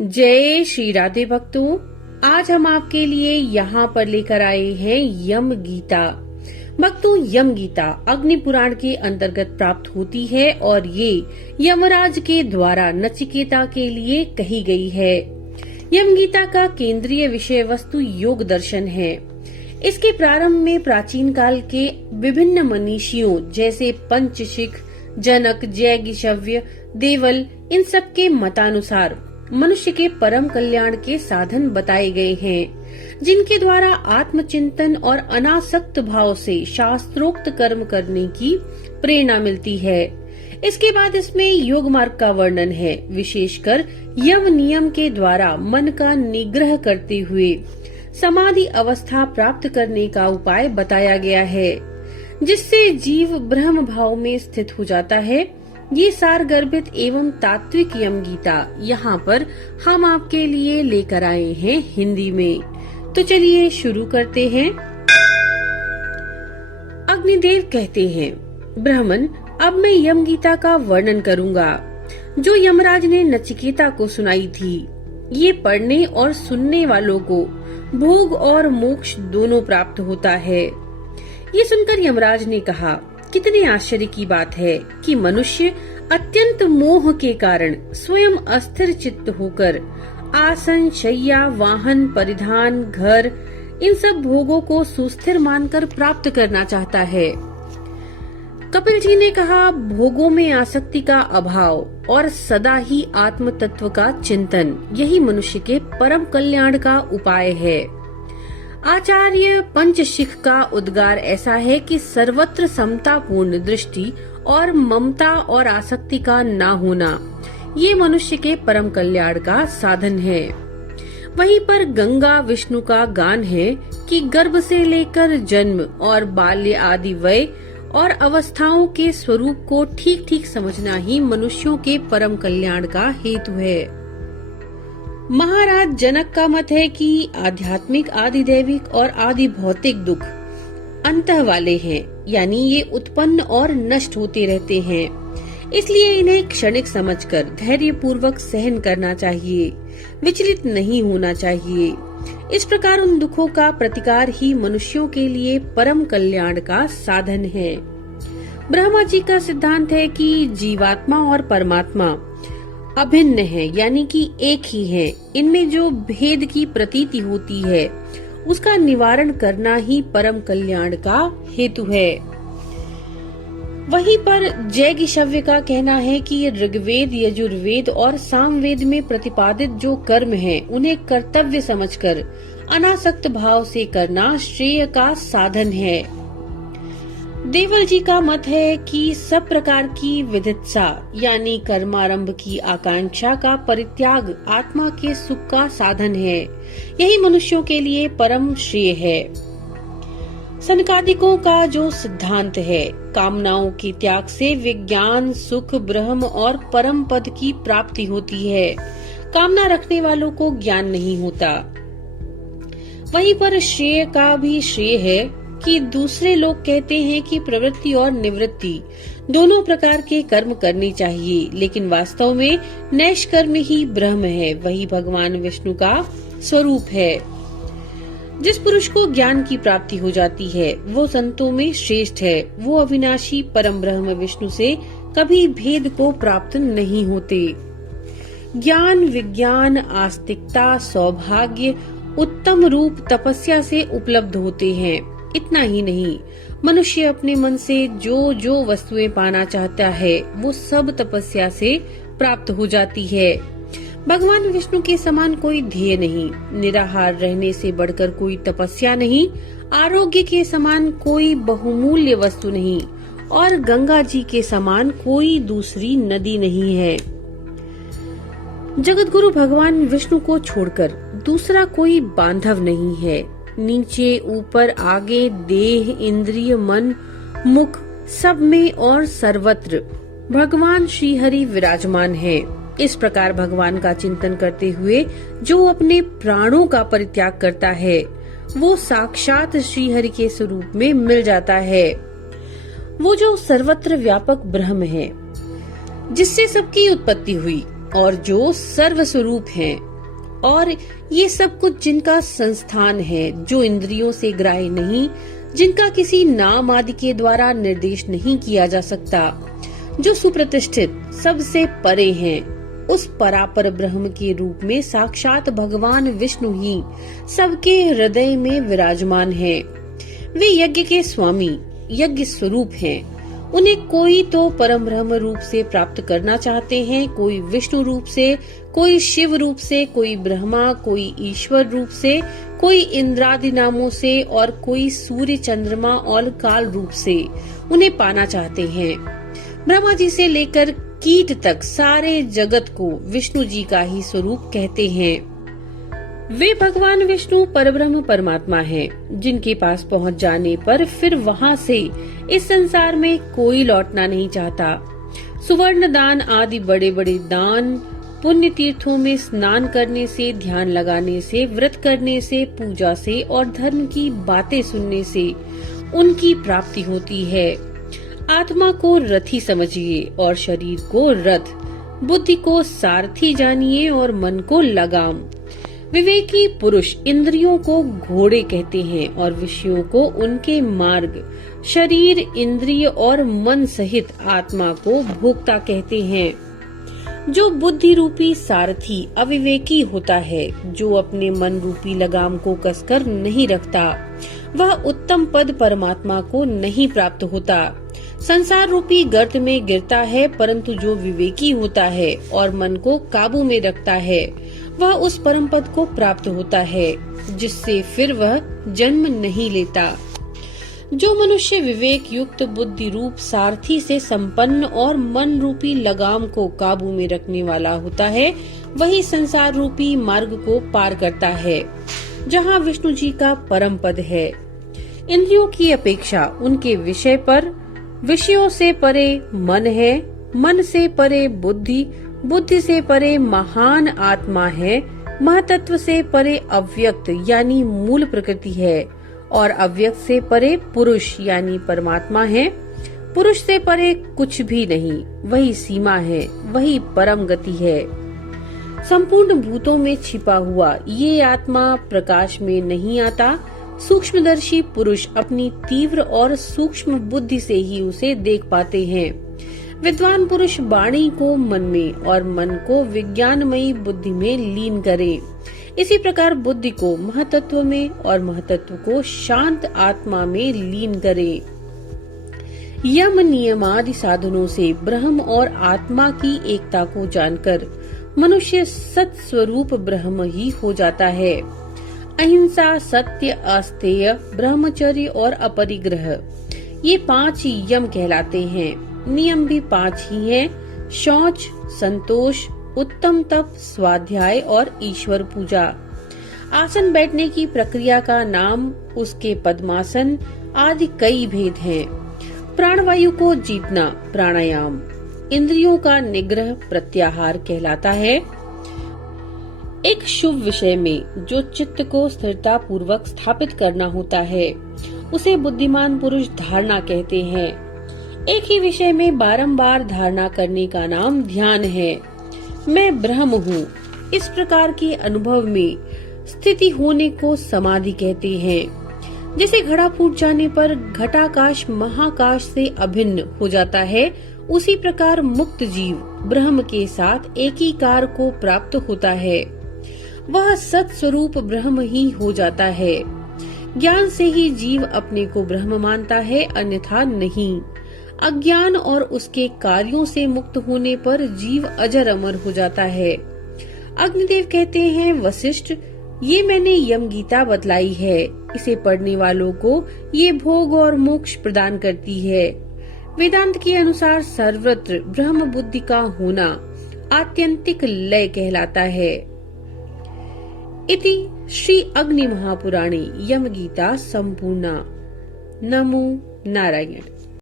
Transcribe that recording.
जय श्री राधे भक्तों, आज हम आपके लिए यहाँ पर लेकर आए हैं यम गीता। भक्तों, यम गीता अग्नि पुराण के अंतर्गत प्राप्त होती है और ये यमराज के द्वारा नचिकेता के लिए कही गई है। यम गीता का केंद्रीय विषय वस्तु योग दर्शन है। इसके प्रारंभ में प्राचीन काल के विभिन्न मनीषियों जैसे पंचशिख, जनक, जैगिशव्य, देवल, इन सब के मतानुसार मनुष्य के परम कल्याण के साधन बताए गए हैं, जिनके द्वारा आत्मचिंतन और अनासक्त भाव से शास्त्रोक्त कर्म करने की प्रेरणा मिलती है। इसके बाद इसमें योग मार्ग का वर्णन है, विशेषकर यम नियम के द्वारा मन का निग्रह करते हुए समाधि अवस्था प्राप्त करने का उपाय बताया गया है, जिससे जीव ब्रह्म भाव में स्थित हो जाता है। ये सार गर्भित एवं तात्विक यम गीता यहाँ पर हम आपके लिए लेकर आए हैं हिंदी में। तो चलिए शुरू करते हैं। अग्निदेव कहते हैं, ब्राह्मण, अब मैं यम गीता का वर्णन करूँगा जो यमराज ने नचिकेता को सुनाई थी। ये पढ़ने और सुनने वालों को भोग और मोक्ष दोनों प्राप्त होता है। ये सुनकर यमराज ने कहा, कितने आश्चर्य की बात है कि मनुष्य अत्यंत मोह के कारण स्वयं अस्थिर चित्त होकर आसन, शैया, वाहन, परिधान, घर, इन सब भोगों को सुस्थिर मानकर प्राप्त करना चाहता है। कपिल जी ने कहा, भोगों में आसक्ति का अभाव और सदा ही आत्म तत्व का चिंतन, यही मनुष्य के परम कल्याण का उपाय है। आचार्य पंचशिख का उद्गार ऐसा है कि सर्वत्र समतापूर्ण दृष्टि और ममता और आसक्ति का ना होना, ये मनुष्य के परम कल्याण का साधन है। वहीं पर गंगा विष्णु का गान है कि गर्भ से लेकर जन्म और बाल्य आदि वय और अवस्थाओं के स्वरूप को ठीक ठीक समझना ही मनुष्यों के परम कल्याण का हेतु है। महाराज जनक का मत है कि आध्यात्मिक, आदि दैविक और आदि भौतिक दुख अंतः वाले हैं, यानी ये उत्पन्न और नष्ट होते रहते हैं। इसलिए इन्हें क्षणिक समझकर धैर्य पूर्वक सहन करना चाहिए, विचलित नहीं होना चाहिए। इस प्रकार उन दुखों का प्रतिकार ही मनुष्यों के लिए परम कल्याण का साधन है। ब्रह्मा जी का सिद्धांत है कि जीवात्मा और परमात्मा अभिन्न है, यानी कि एक ही है। इनमें जो भेद की प्रतीति होती है उसका निवारण करना ही परम कल्याण का हेतु है। वहीं पर जैगिशव्य का कहना है कि ऋग्वेद, यजुर्वेद और सामवेद में प्रतिपादित जो कर्म हैं, उन्हें कर्तव्य समझकर अनासक्त भाव से करना श्रेय का साधन है। देवल जी का मत है कि सब प्रकार की विधित्सा यानी कर्मारंभ की आकांक्षा का परित्याग आत्मा के सुख का साधन है, यही मनुष्यों के लिए परम श्रेय है। सनकादिकों का जो सिद्धांत है, कामनाओं के त्याग से विज्ञान, सुख, ब्रह्म और परम पद की प्राप्ति होती है। कामना रखने वालों को ज्ञान नहीं होता। वहीं पर श्रेय का भी श्रेय है कि दूसरे लोग कहते हैं कि प्रवृत्ति और निवृत्ति दोनों प्रकार के कर्म करने चाहिए, लेकिन वास्तव में नैष्कर्म ही ब्रह्म है, वही भगवान विष्णु का स्वरूप है। जिस पुरुष को ज्ञान की प्राप्ति हो जाती है वो संतों में श्रेष्ठ है। वो अविनाशी परम ब्रह्म विष्णु से कभी भेद को प्राप्त नहीं होते। ज्ञान, विज्ञान, आस्तिकता, सौभाग्य, उत्तम रूप तपस्या से उपलब्ध होते हैं। इतना ही नहीं, मनुष्य अपने मन से जो जो वस्तुएं पाना चाहता है वो सब तपस्या से प्राप्त हो जाती है। भगवान विष्णु के समान कोई ध्येय नहीं, निराहार रहने से बढ़कर कोई तपस्या नहीं, आरोग्य के समान कोई बहुमूल्य वस्तु नहीं और गंगा जी के समान कोई दूसरी नदी नहीं है। जगत गुरु भगवान विष्णु को छोड़कर दूसरा कोई बांधव नहीं है। नीचे, ऊपर, आगे, देह, इंद्रिय, मन, मुख, सब में और सर्वत्र भगवान श्री हरि विराजमान है। इस प्रकार भगवान का चिंतन करते हुए जो अपने प्राणों का परित्याग करता है वो साक्षात श्री हरि के स्वरूप में मिल जाता है। वो जो सर्वत्र व्यापक ब्रह्म है, जिससे सबकी उत्पत्ति हुई और जो सर्वस्वरूप है, और ये सब कुछ जिनका संस्थान है, जो इंद्रियों से ग्राह्य नहीं, जिनका किसी नाम आदि के द्वारा निर्देश नहीं किया जा सकता, जो सुप्रतिष्ठित सबसे परे हैं, उस परापर ब्रह्म के रूप में साक्षात भगवान विष्णु ही सबके हृदय में विराजमान है। वे यज्ञ के स्वामी, यज्ञ स्वरूप हैं। उन्हें कोई तो परम ब्रह्म रूप से प्राप्त करना चाहते हैं, कोई विष्णु रूप से, कोई शिव रूप से, कोई ब्रह्मा, कोई ईश्वर रूप से, कोई इंद्रादि नामों से और कोई सूर्य, चंद्रमा और काल रूप से उन्हें पाना चाहते हैं। ब्रह्मा जी से लेकर कीट तक सारे जगत को विष्णु जी का ही स्वरूप कहते हैं। वे भगवान विष्णु परब्रह्म परमात्मा हैं, जिनके पास पहुंच जाने पर फिर वहां से इस संसार में कोई लौटना नहीं चाहता। सुवर्ण दान आदि बड़े बड़े दान, पुण्य तीर्थों में स्नान करने से, ध्यान लगाने से, व्रत करने से, पूजा से और धर्म की बातें सुनने से उनकी प्राप्ति होती है। आत्मा को रथी समझिए और शरीर को रथ, बुद्धि को सारथी जानिए और मन को लगाम। विवेकी पुरुष इंद्रियों को घोड़े कहते हैं और विषयों को उनके मार्ग, शरीर, इंद्रिय और मन सहित आत्मा को भोक्ता कहते हैं। जो बुद्धि रूपी सारथी अविवेकी होता है, जो अपने मन रूपी लगाम को कसकर नहीं रखता, वह उत्तम पद परमात्मा को नहीं प्राप्त होता। संसार रूपी गर्त में गिरता है, परंतु जो विवेकी होता है और मन को काबू में रखता है, वह उस परम पद को प्राप्त होता है, जिससे फिर वह जन्म नहीं लेता। जो मनुष्य विवेक युक्त बुद्धि रूप सारथी से संपन्न और मन रूपी लगाम को काबू में रखने वाला होता है, वही संसार रूपी मार्ग को पार करता है, जहाँ विष्णु जी का परम पद है। इंद्रियों की अपेक्षा उनके विषय पर, विषयों से परे मन है, मन से परे बुद्धि, बुद्धि से परे महान आत्मा है, महतत्व से परे अव्यक्त यानी मूल प्रकृति है और अव्यक्त से परे पुरुष यानी परमात्मा है। पुरुष से परे कुछ भी नहीं, वही सीमा है, वही परम गति है। संपूर्ण भूतों में छिपा हुआ ये आत्मा प्रकाश में नहीं आता। सूक्ष्मदर्शी पुरुष अपनी तीव्र और सूक्ष्म बुद्धि से ही उसे देख पाते हैं। विद्वान पुरुष वाणी को मन में और मन को विज्ञानमयी बुद्धि में लीन करे। इसी प्रकार बुद्धि को महतत्व में और महतत्व को शांत आत्मा में लीन करे। यम नियमादि साधनों से ब्रह्म और आत्मा की एकता को जानकर मनुष्य सत स्वरूप ब्रह्म ही हो जाता है। अहिंसा, सत्य, अस्तेय, ब्रह्मचर्य और अपरिग्रह, ये 5 यम कहलाते हैं। नियम भी 5 ही हैं: शौच, संतोष, उत्तम तप, स्वाध्याय और ईश्वर पूजा। आसन बैठने की प्रक्रिया का नाम, उसके पद्मासन आदि कई भेद हैं। प्राणवायु को जीतना प्राणायाम, इंद्रियों का निग्रह प्रत्याहार कहलाता है। एक शुभ विषय में जो चित्त को स्थिरता पूर्वक स्थापित करना होता है, उसे बुद्धिमान पुरुष धारणा कहते हैं। एक ही विषय में बारंबार धारणा करने का नाम ध्यान है। मैं ब्रह्म हूँ, इस प्रकार के अनुभव में स्थिति होने को समाधि कहते हैं। जैसे घड़ा फूट जाने पर घटाकाश महाकाश से अभिन्न हो जाता है, उसी प्रकार मुक्त जीव ब्रह्म के साथ एकीकार को प्राप्त होता है। वह सत स्वरूप ब्रह्म ही हो जाता है। ज्ञान से ही जीव अपने को ब्रह्म मानता है, अन्यथा नहीं। अज्ञान और उसके कार्यों से मुक्त होने पर जीव अजर अमर हो जाता है। अग्निदेव कहते हैं, वशिष्ठ, ये मैंने यम गीता बतलाई है। इसे पढ़ने वालों को ये भोग और मोक्ष प्रदान करती है। वेदांत के अनुसार सर्वत्र ब्रह्म बुद्धि का होना आत्यंतिक लय कहलाता है। इति श्री अग्नि महापुराणे यम गीता संपूर्णा। नमो नारायण।